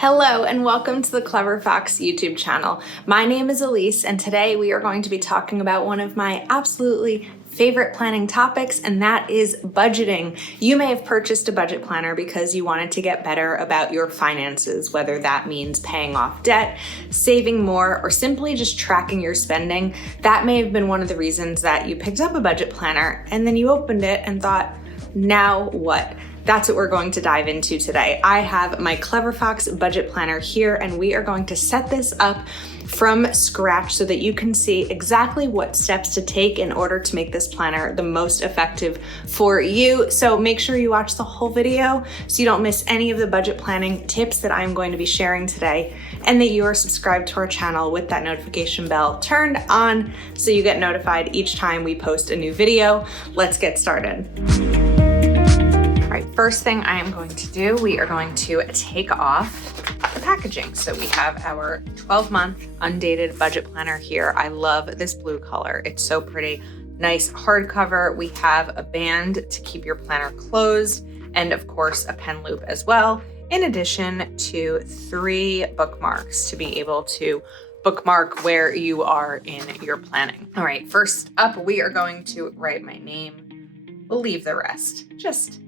Hello and welcome to the Clever Fox YouTube channel. My name is Ilysse and today we are going to be talking about one of my absolutely favorite planning topics, and that is budgeting. You may have purchased a budget planner because you wanted to get better about your finances, whether that means paying off debt, saving more, or simply just tracking your spending. That may have been one of the reasons that you picked up a budget planner and then you opened it and thought, now what? That's what we're going to dive into today. I have my Clever Fox budget planner here and we are going to set this up from scratch so that you can see exactly what steps to take in order to make this planner the most effective for you. So make sure you watch the whole video so you don't miss any of the budget planning tips that I'm going to be sharing today, and that you are subscribed to our channel with that notification bell turned on so you get notified each time we post a new video. Let's get started. All right, first thing I am going to do, we are going to take off the packaging. So we have our 12-month undated budget planner here. I love this blue color. It's so pretty. Nice hardcover. We have a band to keep your planner closed, and of course a pen loop as well, in addition to 3 bookmarks to be able to bookmark where you are in your planning. All right, first up, we are going to write my name. We'll leave the rest, just,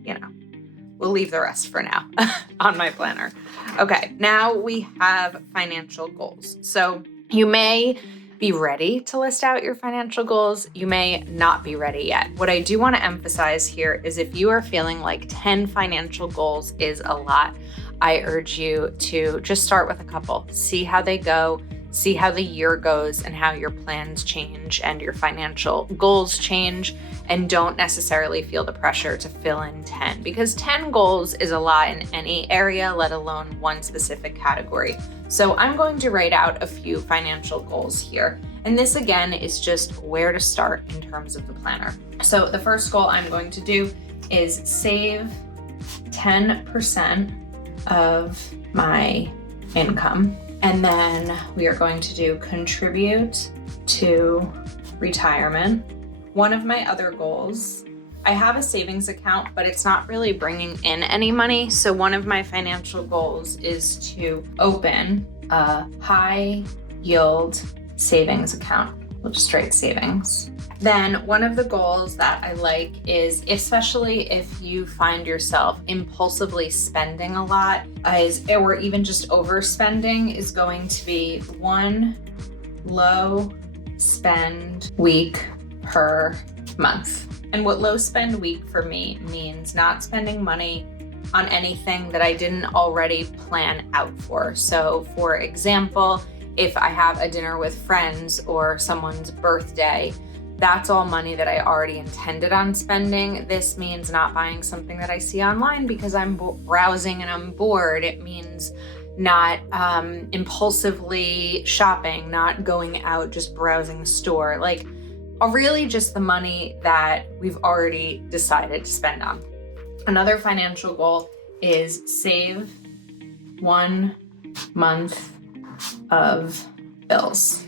we'll leave the rest for now on my planner. Okay, now we have financial goals. So you may be ready to list out your financial goals. You may not be ready yet. What I do want to emphasize here is if you are feeling like 10 financial goals is a lot, I urge you to just start with a couple, see how they go, see how the year goes and how your plans change and your financial goals change, and don't necessarily feel the pressure to fill in 10, because 10 goals is a lot in any area, let alone one specific category. So I'm going to write out a few financial goals here. And this again is just where to start in terms of the planner. So the first goal I'm going to do is save 10% of my income. And then we are going to do contribute to retirement. One of my other goals, I have a savings account, but it's not really bringing in any money. So one of my financial goals is to open a high yield savings account. We'll just write savings. Then one of the goals that I like is, especially if you find yourself impulsively spending a lot, or even just overspending, is going to be 1 low spend week per month. And what low spend week for me means not spending money on anything that I didn't already plan out for. So for example, if I have a dinner with friends or someone's birthday, that's all money that I already intended on spending. This means not buying something that I see online because I'm browsing and I'm bored. It means not impulsively shopping, not going out, just browsing the store. Like, really just the money that we've already decided to spend on. Another financial goal is save 1 month of bills.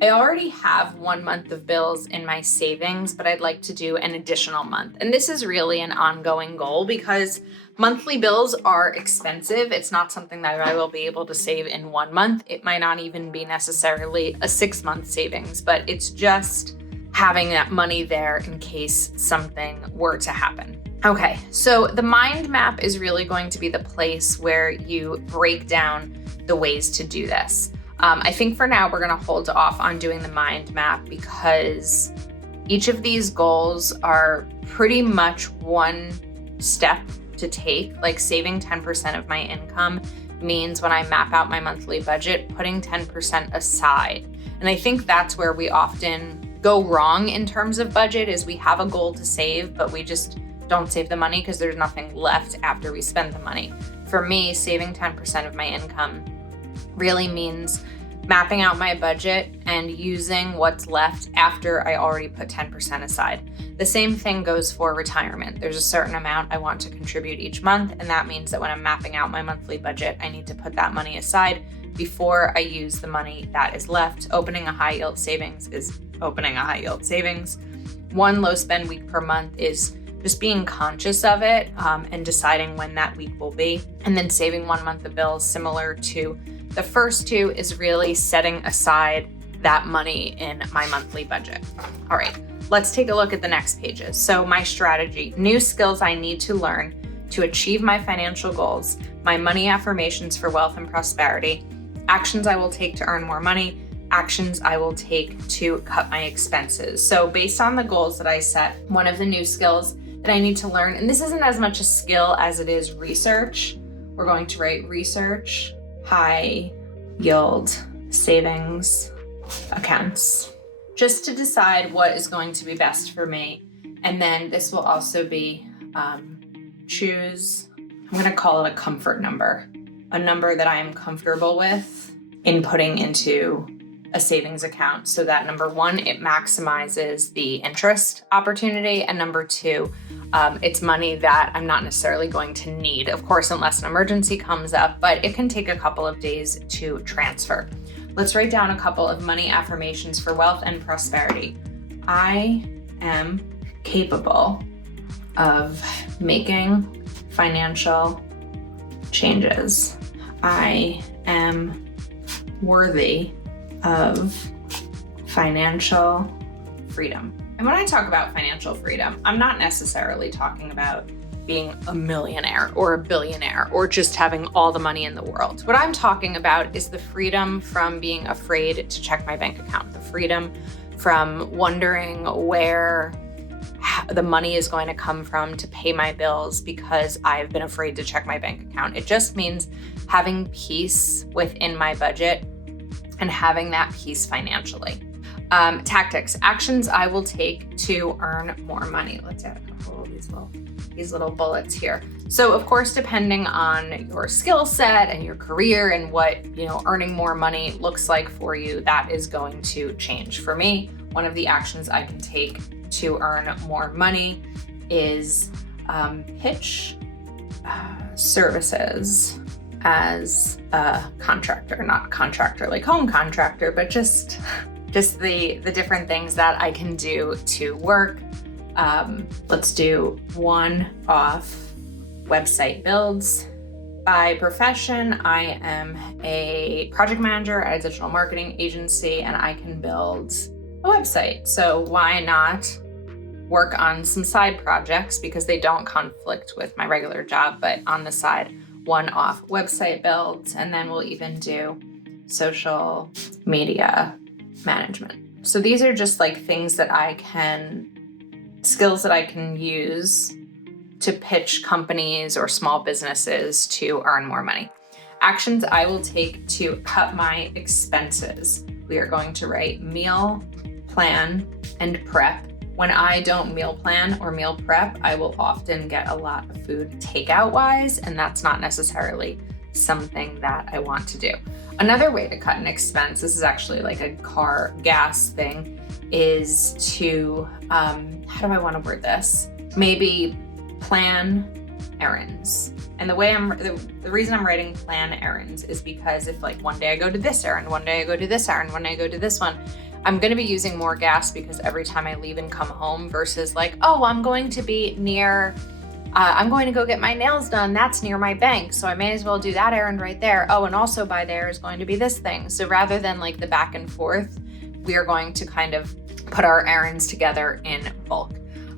I already have 1 month of bills in my savings, but I'd like to do an additional month. And this is really an ongoing goal because monthly bills are expensive. It's not something that I will be able to save in 1 month. It might not even be necessarily a 6-month savings, but it's just having that money there in case something were to happen. Okay, so the mind map is really going to be the place where you break down the ways to do this. I think for now, we're gonna hold off on doing the mind map because each of these goals are pretty much one step to take. Like saving 10% of my income means when I map out my monthly budget, putting 10% aside. And I think that's where we often go wrong in terms of budget, is we have a goal to save, but we just don't save the money because there's nothing left after we spend the money. For me, saving 10% of my income really means mapping out my budget and using what's left after I already put 10% aside. The same thing goes for retirement. There's a certain amount I want to contribute each month, and that means that when I'm mapping out my monthly budget, I need to put that money aside before I use the money that is left. Opening a high yield savings is opening a high yield savings. 1 low spend week per month is just being conscious of it and deciding when that week will be. And then saving 1 month of bills, similar to the first two, is really setting aside that money in my monthly budget. All right, let's take a look at the next pages. So my strategy, new skills I need to learn to achieve my financial goals, my money affirmations for wealth and prosperity, actions I will take to earn more money, actions I will take to cut my expenses. So based on the goals that I set, one of the new skills that I need to learn, and this isn't as much a skill as it is research. We're going to write research, high yield savings accounts, just to decide what is going to be best for me. And then this will also be choose, I'm going to call it a comfort number, a number that I am comfortable with inputting into a savings account, so that number one, it maximizes the interest opportunity, and number two, it's money that I'm not necessarily going to need, of course, unless an emergency comes up, but it can take a couple of days to transfer. Let's write down a couple of money affirmations for wealth and prosperity. I am capable of making financial changes. I am worthy of financial freedom. And when I talk about financial freedom, I'm not necessarily talking about being a millionaire or a billionaire or just having all the money in the world. What I'm talking about is the freedom from being afraid to check my bank account, the freedom from wondering where the money is going to come from to pay my bills because I've been afraid to check my bank account. It just means having peace within my budget and having that peace financially. Tactics, actions I will take to earn more money. Let's add a couple of these little bullets here. So of course, depending on your skill set and your career and what, earning more money looks like for you, that is going to change. For me, one of the actions I can take to earn more money is pitch services as a contractor, not contractor like home contractor, but just the different things that I can do to work. Let's do one-off website builds. By profession, I am a project manager at a digital marketing agency, and I can build a website. So why not work on some side projects, because they don't conflict with my regular job, but on the side, one-off website builds, and then we'll even do social media management. So these are just like things that skills that I can use to pitch companies or small businesses to earn more money. Actions I will take to cut my expenses. We are going to write meal, plan, and prep. When I don't meal plan or meal prep, I will often get a lot of food takeout wise, and that's not necessarily something that I want to do. Another way to cut an expense, this is actually like a car gas thing, is to, how do I want to word this? Maybe plan errands. And the reason I'm writing plan errands is because if like one day I go to this errand, one day I go to this errand, one day I go to this one, I'm going to be using more gas because every time I leave and come home versus like, oh, I'm going to be near, I'm going to go get my nails done. That's near my bank. So I may as well do that errand right there. Oh, and also by there is going to be this thing. So rather than like the back and forth, we are going to kind of put our errands together in bulk.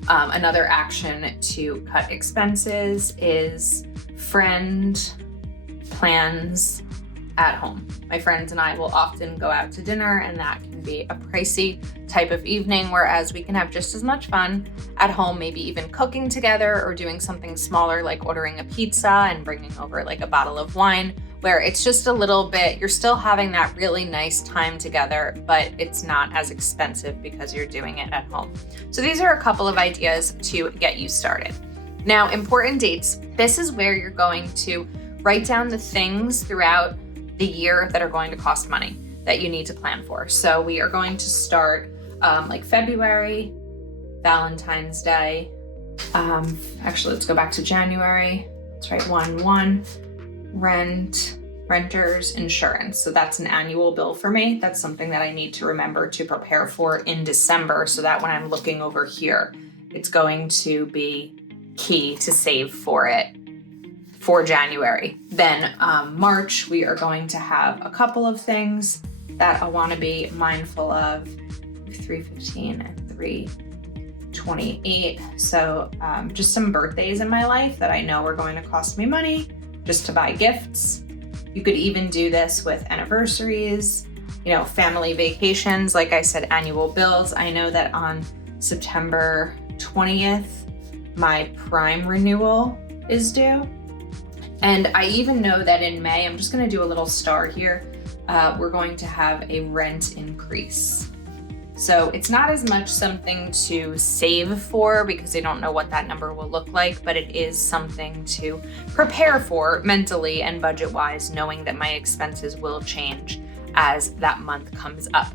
Another action to cut expenses is friend plans at home. My friends and I will often go out to dinner, and that can be a pricey type of evening, whereas we can have just as much fun at home, maybe even cooking together or doing something smaller like ordering a pizza and bringing over like a bottle of wine, where it's just a little bit, you're still having that really nice time together, but it's not as expensive because you're doing it at home. So these are a couple of ideas to get you started. Now, important dates. This is where you're going to write down the things throughout the year that are going to cost money that you need to plan for. So we are going to start like February, Valentine's Day. Actually, let's go back to January. Let's write 1/1, renter's insurance. So that's an annual bill for me. That's something that I need to remember to prepare for in December, so that when I'm looking over here, it's going to be key to save for it for January. Then March, we are going to have a couple of things that I want to be mindful of. 315 and 328. So just some birthdays in my life that I know are going to cost me money just to buy gifts. You could even do this with anniversaries, family vacations, like I said, annual bills. I know that on September 20th, my Prime renewal is due. And I even know that in May, I'm just going to do a little star here, we're going to have a rent increase. So it's not as much something to save for because I don't know what that number will look like, but it is something to prepare for mentally and budget-wise, knowing that my expenses will change as that month comes up.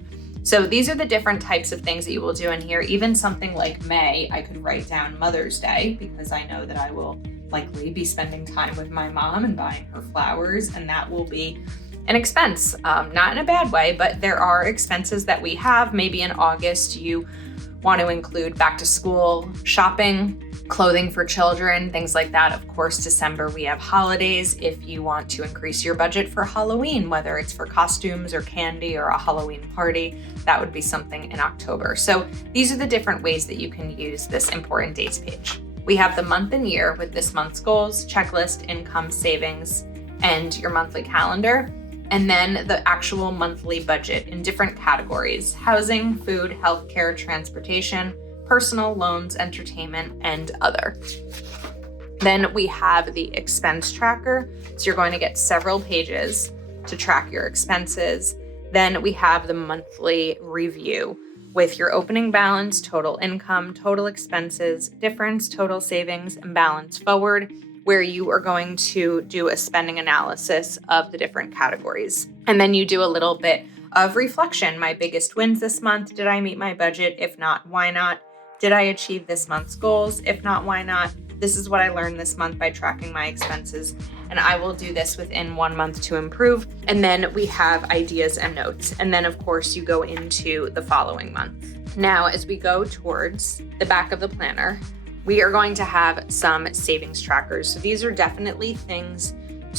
So these are the different types of things that you will do in here. Even something like May, I could write down Mother's Day because I know that I will likely be spending time with my mom and buying her flowers, and that will be an expense, not in a bad way, but there are expenses that we have. Maybe in August, you want to include back to school shopping, clothing for children, things like that. Of course, December, we have holidays. If you want to increase your budget for Halloween, whether it's for costumes or candy or a Halloween party, that would be something in October. So these are the different ways that you can use this important dates page. We have the month and year with this month's goals, checklist, income, savings, and your monthly calendar. And then the actual monthly budget in different categories: housing, food, healthcare, transportation, personal, loans, entertainment, and other. Then we have the expense tracker. So you're going to get several pages to track your expenses. Then we have the monthly review with your opening balance, total income, total expenses, difference, total savings, and balance forward, where you are going to do a spending analysis of the different categories. And then you do a little bit of reflection. My biggest wins this month. Did I meet my budget? If not, why not? Did I achieve this month's goals? If not, why not? This is what I learned this month by tracking my expenses, and I will do this within 1 month to improve. And then we have ideas and notes. And then of course you go into the following month. Now, as we go towards the back of the planner, we are going to have some savings trackers. So these are definitely things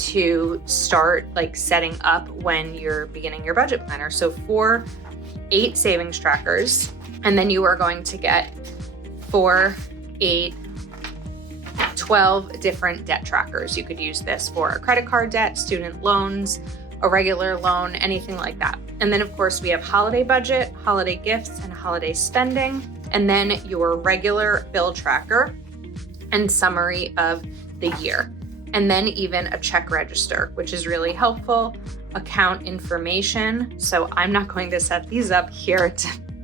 to start setting up when you're beginning your budget planner. So 8 savings trackers, and then you are going to get 12 different debt trackers. You could use this for a credit card debt, student loans, a regular loan, anything like that. And then of course we have holiday budget, holiday gifts, and holiday spending. And then your regular bill tracker and summary of the year. And then even a check register, which is really helpful. Account information. So I'm not going to set these up here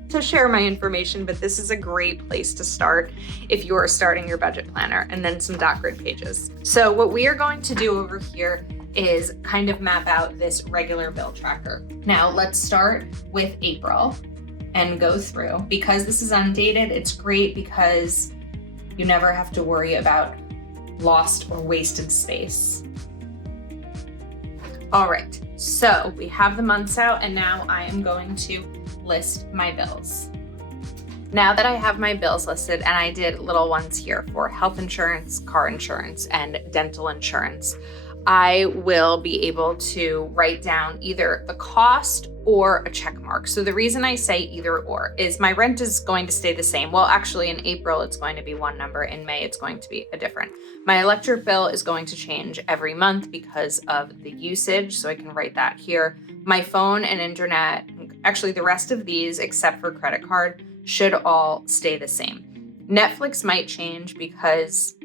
to share my information, but this is a great place to start if you are starting your budget planner. And then some doc grid pages. So what we are going to do over here is kind of map out this regular bill tracker. Now let's start with April and go through. Because this is undated, it's great because you never have to worry about lost or wasted space. All right, so we have the months out, and now I am going to list my bills. Now that I have my bills listed, and I did little ones here for health insurance, car insurance, and dental insurance, I will be able to write down either the cost or a check mark. So the reason I say either or is my rent is going to stay the same. Well, actually in April, it's going to be one number. In May, it's going to be a different. My electric bill is going to change every month because of the usage. So I can write that here. My phone and internet, actually the rest of these, except for credit card, should all stay the same. Netflix might change because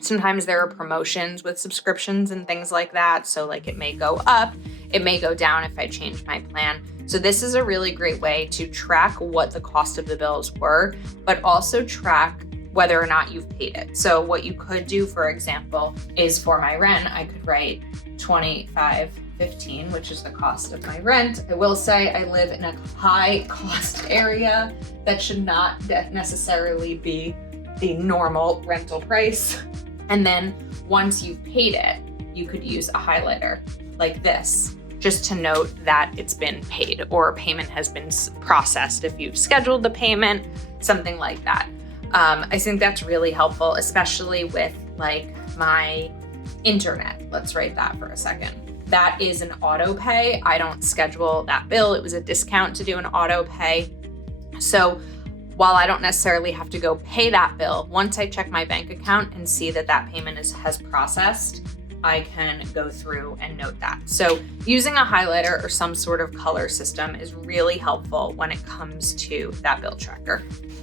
sometimes there are promotions with subscriptions and things like that. So it may go up, it may go down if I change my plan. So this is a really great way to track what the cost of the bills were, but also track whether or not you've paid it. So what you could do, for example, is for my rent, I could write $25.15, which is the cost of my rent. I will say I live in a high cost area that should not necessarily be the normal rental price. And then once you've paid it, you could use a highlighter like this, just to note that it's been paid or payment has been processed if you've scheduled the payment, something like that. I think that's really helpful, especially with like my internet. Let's write that for a second. That is an auto pay. I don't schedule that bill. It was a discount to do an auto pay. So while I don't necessarily have to go pay that bill, once I check my bank account and see that that payment has processed, I can go through and note that. So using a highlighter or some sort of color system is really helpful when it comes to that bill tracker.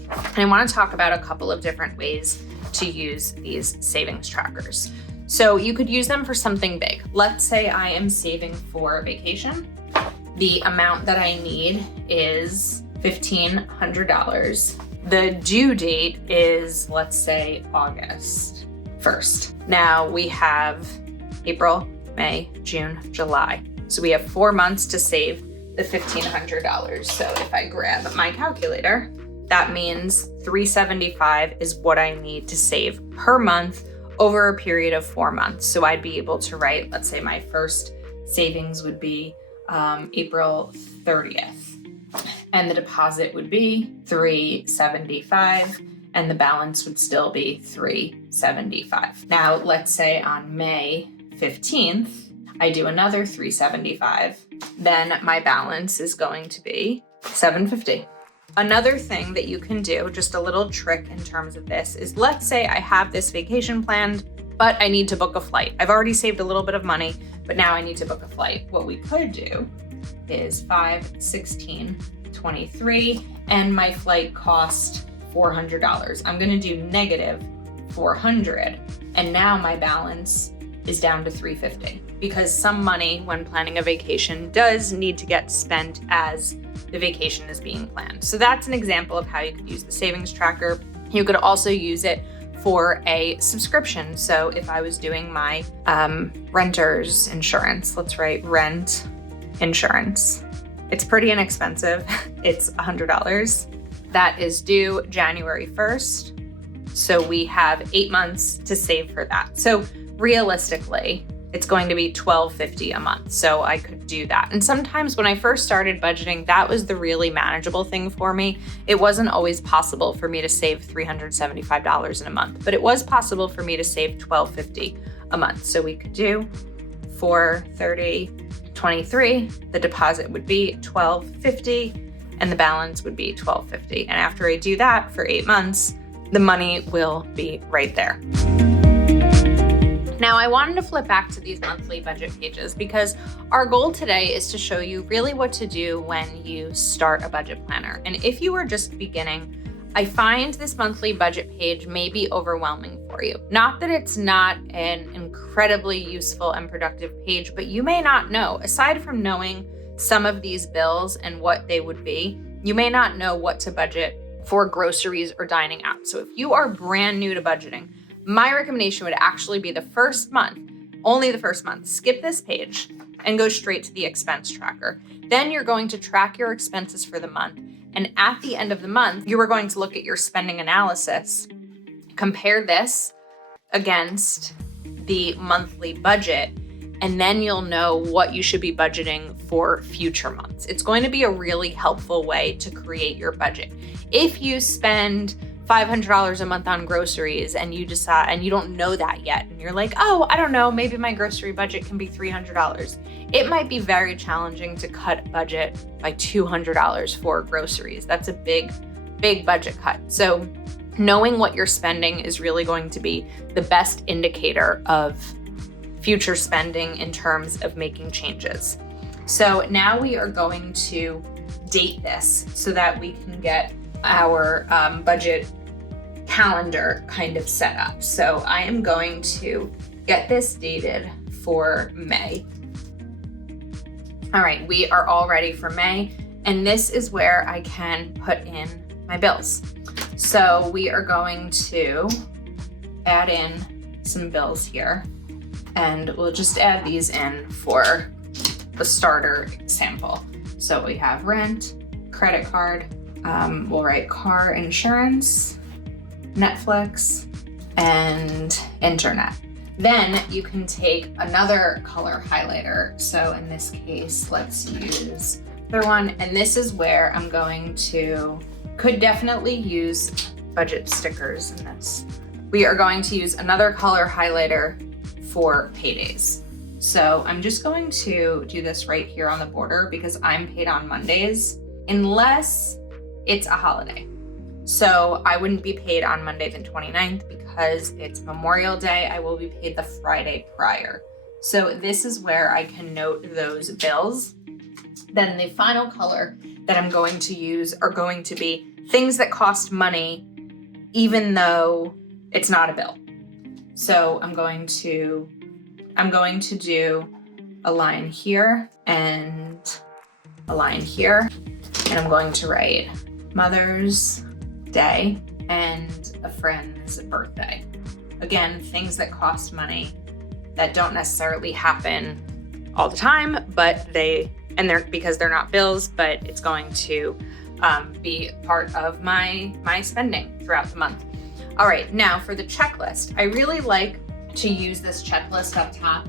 And I want to talk about a couple of different ways to use these savings trackers. So you could use them for something big. Let's say I am saving for vacation. The amount that I need is $1,500. The due date is, let's say, August 1st. Now we have April, May, June, July. So we have 4 months to save the $1,500. So if I grab my calculator, that means $375 is what I need to save per month over a period of 4 months. So I'd be able to write, let's say my first savings would be April 30th. And the deposit would be $375 and the balance would still be $375. Now, let's say on May 15th, I do another $375, then my balance is going to be $750. Another thing that you can do, just a little trick in terms of this, is let's say I have this vacation planned, but I need to book a flight. I've already saved a little bit of money, but now I need to book a flight. What we could do is 5, 16, 23, and my flight cost $400. I'm gonna do negative 400, and now my balance is down to $350, because some money when planning a vacation does need to get spent as the vacation is being planned. So that's an example of how you could use the savings tracker. You could also use it for a subscription. So if I was doing my renter's insurance, let's write rent insurance. It's pretty inexpensive. It's $100. That is due January 1st. So we have 8 months to save for that. So realistically, it's going to be $12.50 a month. So I could do that. And sometimes when I first started budgeting, that was the really manageable thing for me. It wasn't always possible for me to save $375 in a month, but it was possible for me to save $12.50 a month. So we could do 430, 23, the deposit would be $12.50 and the balance would be $12.50. And after I do that for 8 months, the money will be right there. Now, I wanted to flip back to these monthly budget pages because our goal today is to show you really what to do when you start a budget planner. And if you are just beginning, I find this monthly budget page may be overwhelming for you. Not that it's not an incredibly useful and productive page, but you may not know, aside from knowing some of these bills and what they would be, you may not know what to budget for groceries or dining out. So if you are brand new to budgeting, my recommendation would actually be the first month, only the first month, skip this page and go straight to the expense tracker. Then you're going to track your expenses for the month. And at the end of the month, you are going to look at your spending analysis, compare this against the monthly budget, and then you'll know what you should be budgeting for future months. It's going to be a really helpful way to create your budget. If you spend $500 a month on groceries and you decide, and you don't know that yet, and you're like, oh, I don't know, maybe my grocery budget can be $300. It might be very challenging to cut budget by $200 for groceries. That's a big, big budget cut. So knowing what you're spending is really going to be the best indicator of future spending in terms of making changes. So now we are going to date this so that we can get our budget calendar kind of set up. So I am going to get this dated for May. All right, we are all ready for May, and this is where I can put in my bills. So we are going to add in some bills here, and we'll just add these in for the starter example. So we have rent, credit card, we'll write car insurance, Netflix, and internet. Then you can take another color highlighter. So in this case, let's use the one, and this is where I'm going to, could definitely use budget stickers in this. We are going to use another color highlighter for paydays. So I'm just going to do this right here on the border because I'm paid on Mondays, unless it's a holiday. So I wouldn't be paid on Monday the 29th because it's Memorial Day. I will be paid the Friday prior. So this is where I can note those bills. Then the final color that I'm going to use are going to be things that cost money, even though it's not a bill. So I'm going to do a line here and a line here, and I'm going to write Mother's Day and a friend's birthday. Again, things that cost money that don't necessarily happen all the time, but they're because they're not bills, but it's going to be part of my spending throughout the month. All right, now for the checklist. I really like to use this checklist up top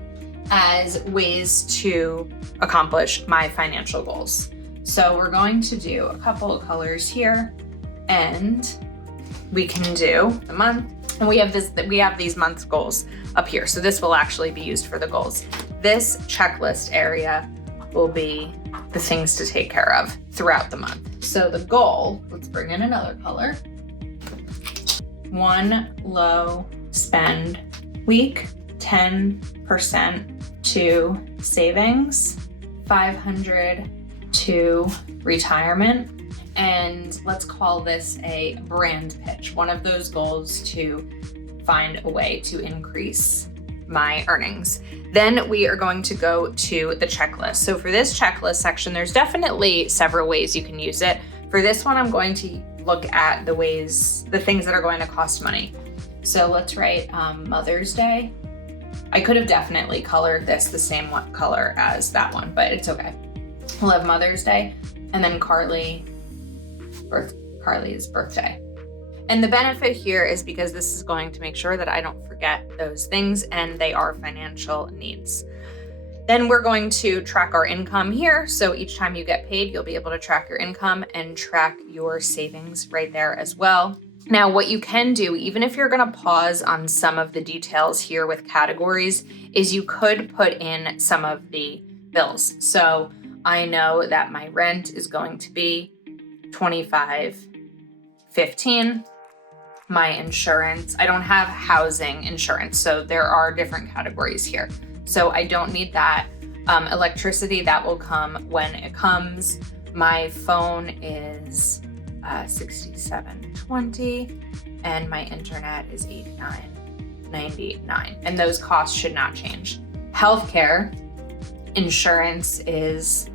as ways to accomplish my financial goals. So we're going to do a couple of colors here, and we can do the month, and we have these month goals up here. So this will actually be used for the goals. This checklist area will be the things to take care of throughout the month. So the goal, let's bring in another color. 1 low spend week, 10% to savings, 500 to retirement, and let's call this a brand pitch, one of those goals to find a way to increase my earnings. Then we are going to go to the checklist. So for this checklist section, there's definitely several ways you can use it. For this one, I'm going to look at the things that are going to cost money. So let's write Mother's Day. I could have definitely colored this the same color as that one, but it's okay. We'll have Mother's Day, and then Carly's birthday. And the benefit here is because this is going to make sure that I don't forget those things, and they are financial needs. Then we're going to track our income here. So each time you get paid, you'll be able to track your income and track your savings right there as well. Now, what you can do, even if you're gonna pause on some of the details here with categories, is you could put in some of the bills. So I know that my rent is going to be $25.15. My insurance, I don't have housing insurance, so there are different categories here. So I don't need that. Electricity, that will come when it comes. My phone is $67.20, and my internet is $89.99, and those costs should not change. Healthcare insurance is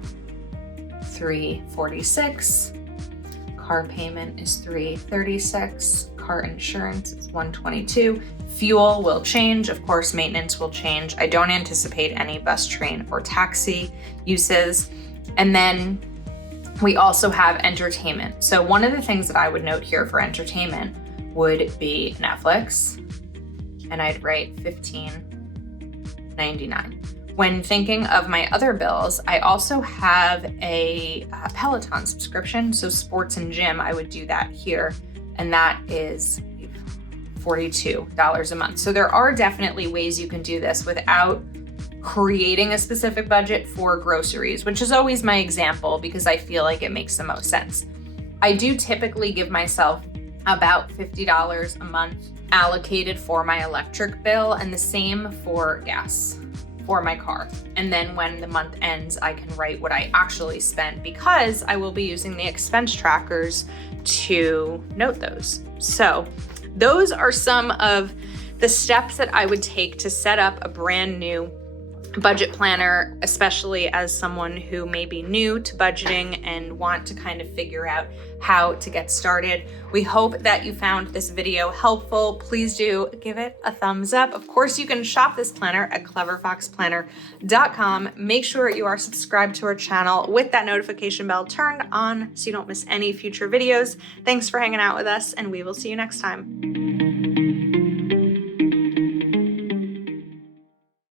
$346. Car payment is $336. Car insurance is $122. Fuel will change. Of course, maintenance will change. I don't anticipate any bus, train, or taxi uses. And then we also have entertainment. So one of the things that I would note here for entertainment would be Netflix, and I'd write $15.99. When thinking of my other bills, I also have a Peloton subscription. So sports and gym, I would do that here, and that is $42 a month. So there are definitely ways you can do this without creating a specific budget for groceries, which is always my example because I feel like it makes the most sense. I do typically give myself about $50 a month allocated for my electric bill, and the same for gas for my car. And then when the month ends, I can write what I actually spent because I will be using the expense trackers to note those. So those are some of the steps that I would take to set up a brand new budget planner, especially as someone who may be new to budgeting and want to kind of figure out how to get started. We hope that you found this video helpful. Please do give it a thumbs up. Of course, you can shop this planner at cleverfoxplanner.com. Make sure you are subscribed to our channel with that notification bell turned on so you don't miss any future videos. Thanks for hanging out with us, and we will see you next time.